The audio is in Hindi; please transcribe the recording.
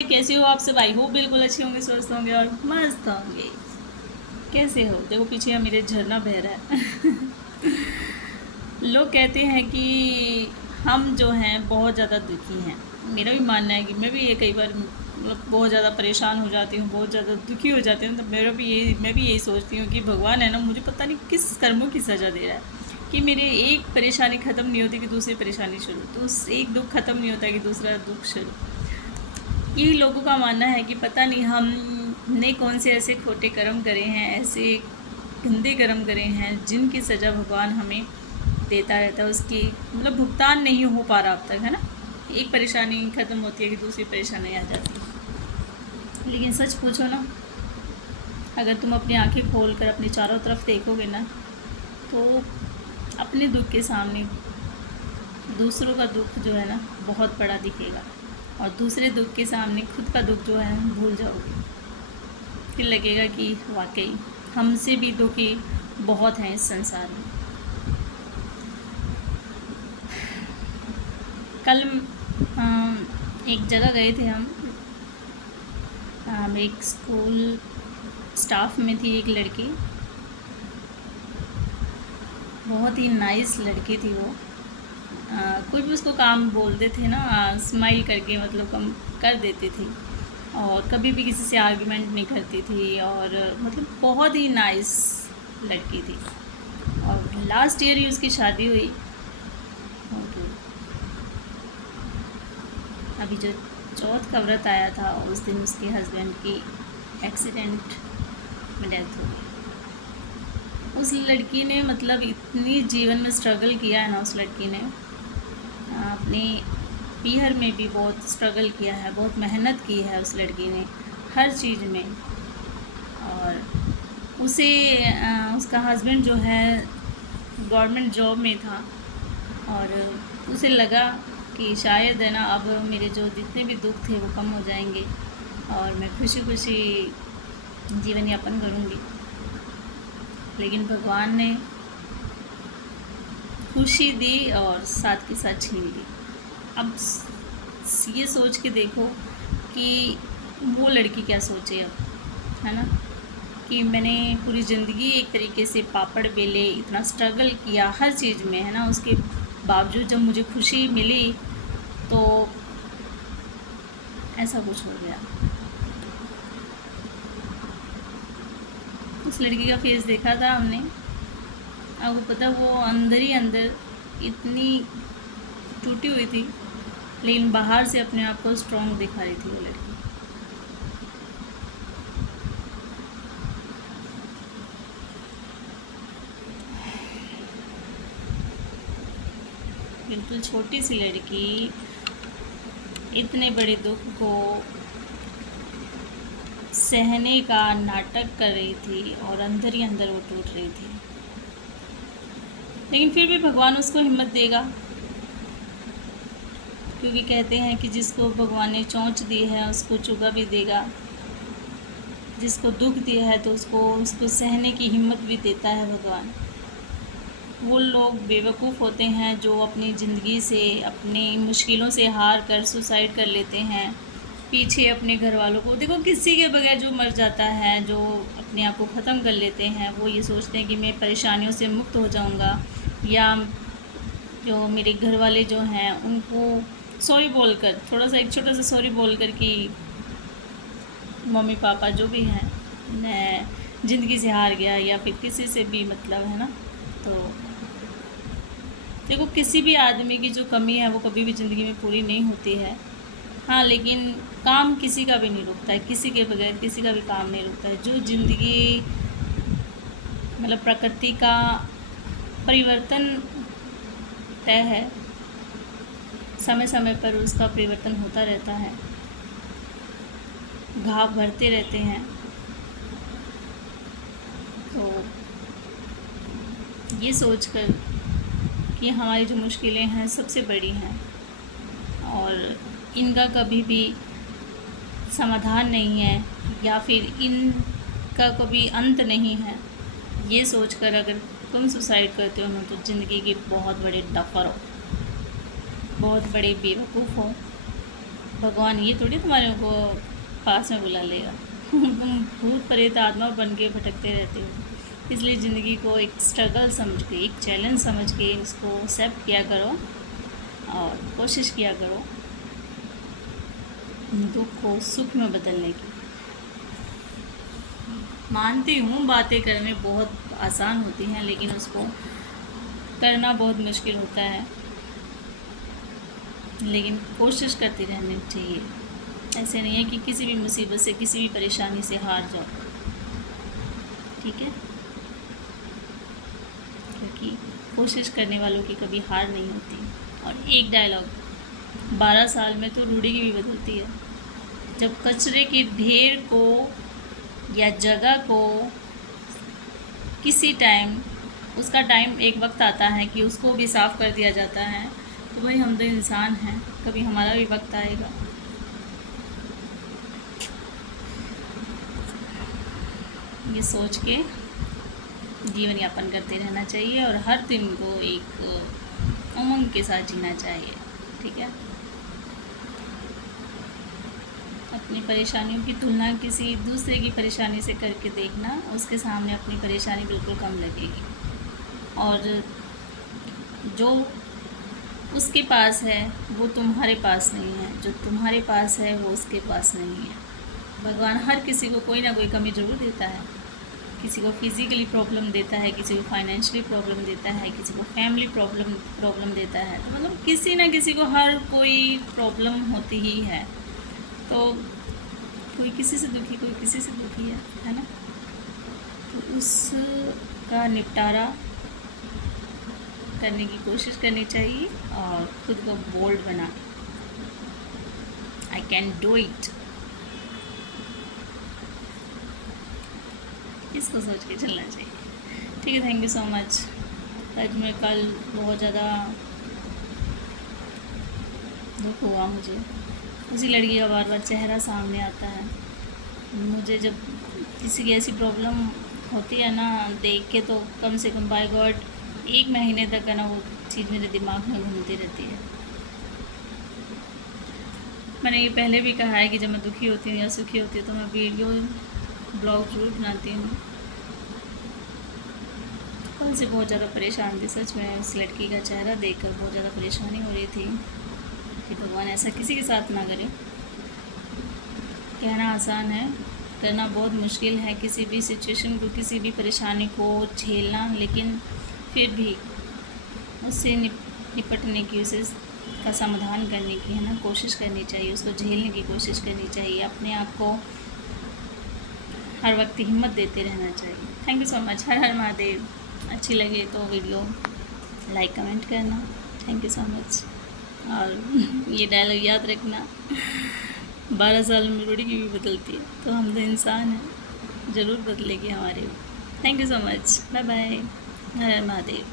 कैसे हो आप सब? आई होप बिल्कुल अच्छे होंगे, स्वस्थ होंगे और मस्त होंगे। कैसे हो? देखो पीछे यहाँ मेरे झरना बह रहा है। लोग कहते हैं कि हम जो हैं बहुत ज़्यादा दुखी हैं। मेरा भी मानना है कि मैं भी ये कई बार मतलब बहुत ज़्यादा परेशान हो जाती हूँ, बहुत ज़्यादा दुखी हो जाती हूँ। तो मैं भी यही सोचती हूँ कि भगवान है ना, मुझे पता नहीं किस कर्मों की सज़ा दे रहा है कि मेरे एक परेशानी ख़त्म नहीं होती कि दूसरी परेशानी शुरू, तो उस एक दुख ख़त्म नहीं होता कि दूसरा दुख शुरू। यही लोगों का मानना है कि पता नहीं हमने कौन से ऐसे खोटे कर्म करे हैं, ऐसे गंदे कर्म करे हैं जिनकी सज़ा भगवान हमें देता रहता है। उसकी मतलब भुगतान नहीं हो पा रहा अब तक, है ना। एक परेशानी ख़त्म होती है कि दूसरी परेशानी आ जाती है। लेकिन सच पूछो ना, अगर तुम अपनी आंखें खोल कर अपने चारों तरफ देखोगे ना, तो अपने दुख के सामने दूसरों का दुख जो है ना बहुत बड़ा दिखेगा, और दूसरे दुख के सामने खुद का दुख जो है भूल जाओगे। फिर लगेगा कि वाकई हमसे भी दुखी बहुत हैं इस संसार में। कल एक जगह गए थे हम। एक स्कूल स्टाफ में थी एक लड़की, बहुत ही नाइस लड़की थी वो। कोई भी उसको काम बोलते थे ना, स्माइल करके मतलब कम कर देती थी, और कभी भी किसी से आर्गुमेंट नहीं करती थी, और मतलब बहुत ही नाइस लड़की थी। और लास्ट ईयर ही उसकी शादी हुई, और अभी जो चौथ का व्रत आया था उस दिन उसके हस्बैंड की एक्सीडेंट में डेथ हो गई। उस लड़की ने मतलब इतनी जीवन में स्ट्रगल किया है ना, उस लड़की ने अपने पीहर में भी बहुत स्ट्रगल किया है, बहुत मेहनत की है उस लड़की ने हर चीज़ में। और उसे उसका हस्बैंड जो है गवर्नमेंट जॉब में था, और उसे लगा कि शायद है ना अब मेरे जो जितने भी दुख थे वो कम हो जाएंगे और मैं खुशी खुशी जीवन यापन करूँगी। लेकिन भगवान ने खुशी दी और साथ के साथ छीन ली। अब ये सोच के देखो कि वो लड़की क्या सोचे अब, है ना, कि मैंने पूरी ज़िंदगी एक तरीके से पापड़ बेले, इतना स्ट्रगल किया हर चीज़ में, है ना, उसके बावजूद जब मुझे खुशी मिली तो ऐसा कुछ हो गया। उस लड़की का फेस देखा था हमने, आपको पता वो अंदर ही अंदर इतनी टूटी हुई थी, लेकिन बाहर से अपने आप को स्ट्रॉन्ग दिखा रही थी वो लड़की। बिल्कुल छोटी सी लड़की इतने बड़े दुख को सहने का नाटक कर रही थी और अंदर ही अंदर वो टूट रही थी। लेकिन फिर भी भगवान उसको हिम्मत देगा, क्योंकि कहते हैं कि जिसको भगवान ने चोंच दी है उसको चुगा भी देगा, जिसको दुख दिया है तो उसको उसको सहने की हिम्मत भी देता है भगवान। वो लोग बेवकूफ़ होते हैं जो अपनी ज़िंदगी से, अपनी मुश्किलों से हार कर सुसाइड कर लेते हैं, पीछे अपने घर वालों को देखो, किसी के बगैर जो मर जाता है, जो अपने आप को ख़त्म कर लेते हैं, वो ये सोचते हैं कि मैं परेशानियों से मुक्त हो जाऊंगा, या जो मेरे घर वाले जो हैं उनको सॉरी बोलकर, थोड़ा सा एक छोटा सा सॉरी बोलकर कि मम्मी पापा जो भी हैं मैं ज़िंदगी से हार गया, या फिर किसी से भी मतलब, है ना। तो देखो किसी भी आदमी की जो कमी है वो कभी भी ज़िंदगी में पूरी नहीं होती है। हाँ, लेकिन काम किसी का भी नहीं रुकता है, किसी के बगैर किसी का भी काम नहीं रुकता है। जो ज़िंदगी मतलब प्रकृति का परिवर्तन तय है, समय समय पर उसका परिवर्तन होता रहता है, घाव भरते रहते हैं। तो ये सोचकर कि हमारी जो मुश्किलें हैं सबसे बड़ी हैं और इनका कभी भी समाधान नहीं है, या फिर इनका कभी अंत नहीं है, ये सोचकर अगर तुम सुसाइड करते हो ना तो ज़िंदगी के बहुत बड़े डफर हो, बहुत बड़े बेवकूफ़ हो। भगवान ये थोड़ी तुम्हारे को पास में बुला लेगा। तुम भूत प्रेत आत्मा बन के भटकते रहते हो। इसलिए ज़िंदगी को एक स्ट्रगल समझ के, एक चैलेंज समझ के इसको एक्सेप्ट किया करो और कोशिश किया करो दुख को सुख में बदलने की। मानती हूँ बातें करने बहुत आसान होती हैं, लेकिन उसको करना बहुत मुश्किल होता है, लेकिन कोशिश करती रहनी चाहिए। ऐसे नहीं है कि किसी भी मुसीबत से, किसी भी परेशानी से हार जाओ, ठीक है? क्योंकि कोशिश करने वालों की कभी हार नहीं होती। और एक डायलॉग 12 साल में तो रूढ़ी की भी बदलती है। जब कचरे के ढेर को या जगह को किसी टाइम, उसका टाइम एक वक्त आता है कि उसको भी साफ़ कर दिया जाता है, तो भाई हम तो इंसान हैं, कभी हमारा भी वक्त आएगा। ये सोच के जीवन यापन करते रहना चाहिए और हर दिन को एक उमंग के साथ जीना चाहिए, ठीक है? अपनी परेशानियों की तुलना किसी दूसरे की परेशानी से करके देखना, उसके सामने अपनी परेशानी बिल्कुल कम लगेगी। और जो उसके पास है वो तुम्हारे पास नहीं है, जो तुम्हारे पास है वो उसके पास नहीं है। भगवान हर किसी को कोई ना कोई कमी ज़रूर देता है। किसी को फिज़िकली प्रॉब्लम देता है, किसी को फाइनेंशियली प्रॉब्लम देता है, किसी को फैमिली प्रॉब्लम देता है। तो मतलब किसी ना किसी को हर कोई प्रॉब्लम होती ही है। तो कोई किसी से दुखी, कोई किसी से दुखी है ना? तो उसका निपटारा करने की कोशिश करनी चाहिए और खुद को बोल्ड बना, आई कैन डू इट, इसको सोच के चलना चाहिए, ठीक है? Thank you so much. सच में कल बहुत ज़्यादा दुख हुआ मुझे। उसी लड़की का बार बार चेहरा सामने आता है। मुझे जब किसी की ऐसी प्रॉब्लम होती है ना देख के, तो कम से कम बाय गॉड 1 महीने तक है ना वो चीज़ मेरे दिमाग में घूमती रहती है। मैंने ये पहले भी कहा है कि जब मैं दुखी होती हूँ या सुखी होती हूँ तो मैं वीडियो ब्लॉग जरूर बनाती हूँ। कल से बहुत ज़्यादा परेशान थी, सच में उस लड़की का चेहरा देखकर बहुत ज़्यादा परेशानी हो रही थी कि भगवान ऐसा किसी के साथ ना करे। कहना आसान है, करना बहुत मुश्किल है। किसी भी सिचुएशन को, किसी भी परेशानी को झेलना, लेकिन फिर भी उससे निपटने की, उसे का समाधान करने की है ना कोशिश करनी चाहिए, उसको झेलने की कोशिश करनी चाहिए। अपने आप को हर वक्त हिम्मत देते रहना चाहिए। Thank you so much. हर हर महादेव। अच्छी लगे तो वीडियो लाइक कमेंट करना। Thank you so much. और ये डायलॉग याद रखना, 12 साल में रूढ़ी की भी बदलती है, तो हम तो इंसान हैं, ज़रूर बदलेगी हमारे। Thank you so much. Bye bye. हर हर महादेव।